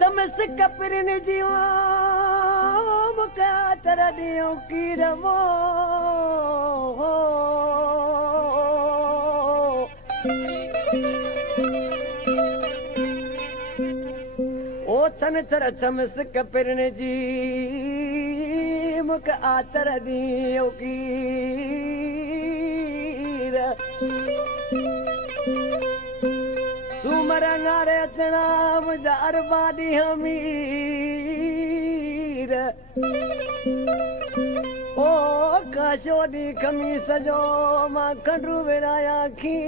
चमस कपरन जियो मुका तर दियो की रवो ओ चन चर चमस कपरन जी मुका आतर दियो की सुमरंगारे अचना मुझा अरबादी हमीर ओ काशोदी खमीस जो मां खंडू विराया खीर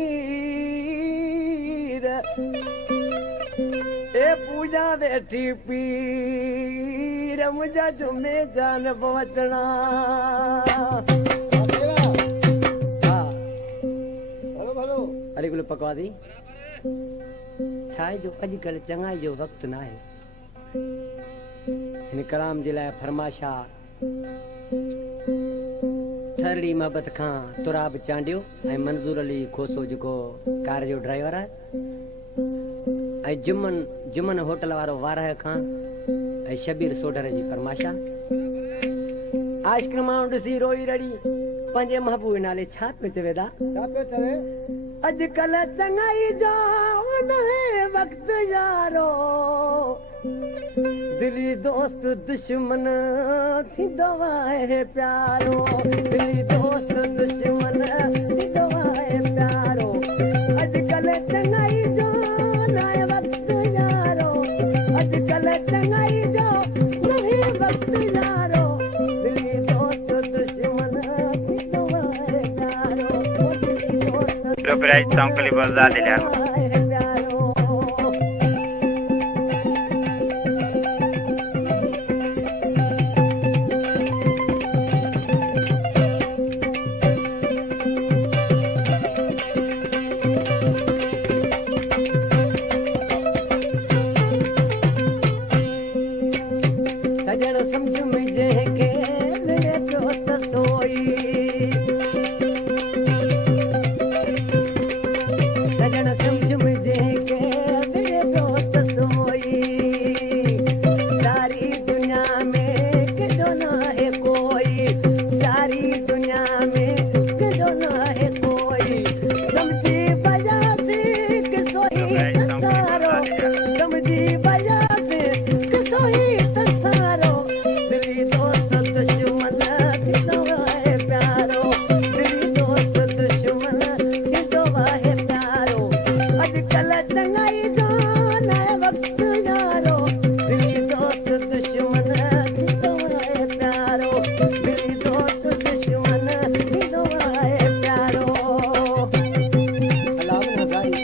ए पूजा वेठी पीर मुझा जुमे जान बचना भलो भलो अरे गुल पकवा दी छाए जो अॼुकल्ह चङाई जो वक़्तु न आहे हिन कलाम जे लाइ फरमाशा थरड़ी मोहबत खां तुराब चांडियो ऐं मंज़ूर अली खोसो जेको कार जो ड्राइवर आहे ऐं जुमन होटल वारो वारह खां ऐं शबीर सोडर जी फरमाशा आशिक माण्हू ॾिसी रोई रड़ी पंहिंजे महबूब नाले छा पियो चवे दा छा पियो चवे अॼुकल्ह चङाई जो न वक़्तु यारो दिली दोस्त दुश्मन थींदो आहे प्यारो दिली दोस्त दुश्मन थींदो आहे प्यारो अॼुकल्ह चङाई जो न वक़्तु यारो अॼुकल्ह चङाई जो न वक़्तु यारो दिली दोस्त दुश्मन थींदो आहे प्यारो Copyright Sound Clip Azadillah. सजन समझ में जंहिंखे मिले पियो त सोई सजन समझ में जंहिंखे मिले पियो त सोई सारी दुनिया में कंहिंजो न आहे कोई सारी दुनिया में कंहिंजो न आहे कोई समझी बजासी कि सोई तसारो समझी बजासी कि सोई तसारो दिली दोस्त दुश्मन थींदो आहे प्यारो दिली दोस्त दुश्मन थींदो आहे प्यारो अॼुकल्ह चङाई जो न वक़्तु यारो दिली दोस्त दुश्मन थींदो आहे प्यारो दिली दोस्त दुश्मन थींदो आहे प्यारो अलाह नज़ारी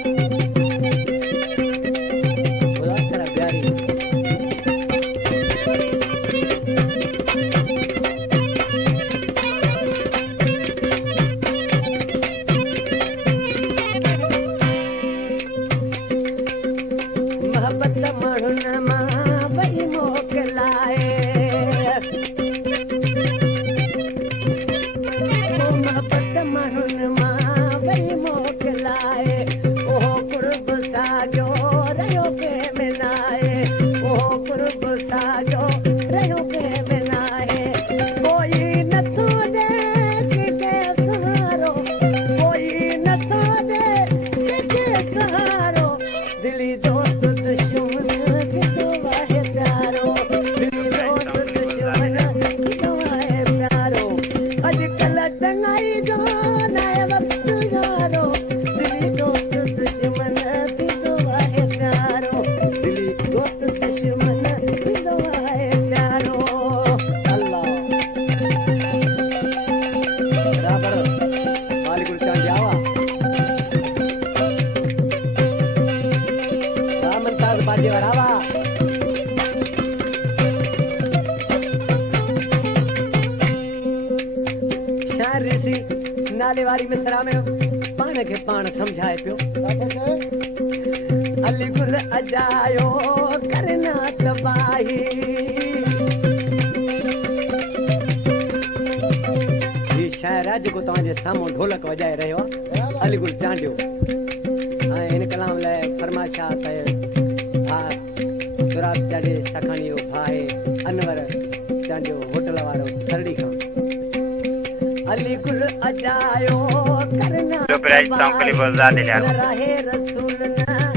खुदा तेरा प्यारी मोहब्बत माण्हुनि मां वई मोकिलाए मोहब्बत माण्हुनि मां वई मोकिलाए ओहो कुर्ब साजो रहियो कंहिं में नाहे ओहो कुर्ब साजो रहियो कंहिं में नाहे कोई नथो ॾे कंहिंखे सहारो कोई नथो ॾे कंहिंखे सहारो दिली दोस्त दुश्मन थींदो आहे प्यारो दिली दोस्त दुश्मन थींदो आहे प्यारो अॼुकल्ह चङाई जो न वक़्तु यारो दिली दोस्त बाजे वारा शायर ऋषि नाले वारी मिसरा में पाण खे पाण समझाए पियो अली गुल अजायो करना तबाही ये शायर है जो तव्हांजे साम्हूं ढोलक वॼाए रहियो आहे अली गुल चांडियो ऐं हिन कलाम लाइ फरमाइशा भा तुराब चांडे सखाणी जो भा आहे अनवर चांडियो होटल वारो थरड़ी खां अली गुल अजायो करना जो प्राइस तो अंकल ही बोल रहा दिले यार रहे रसूल ना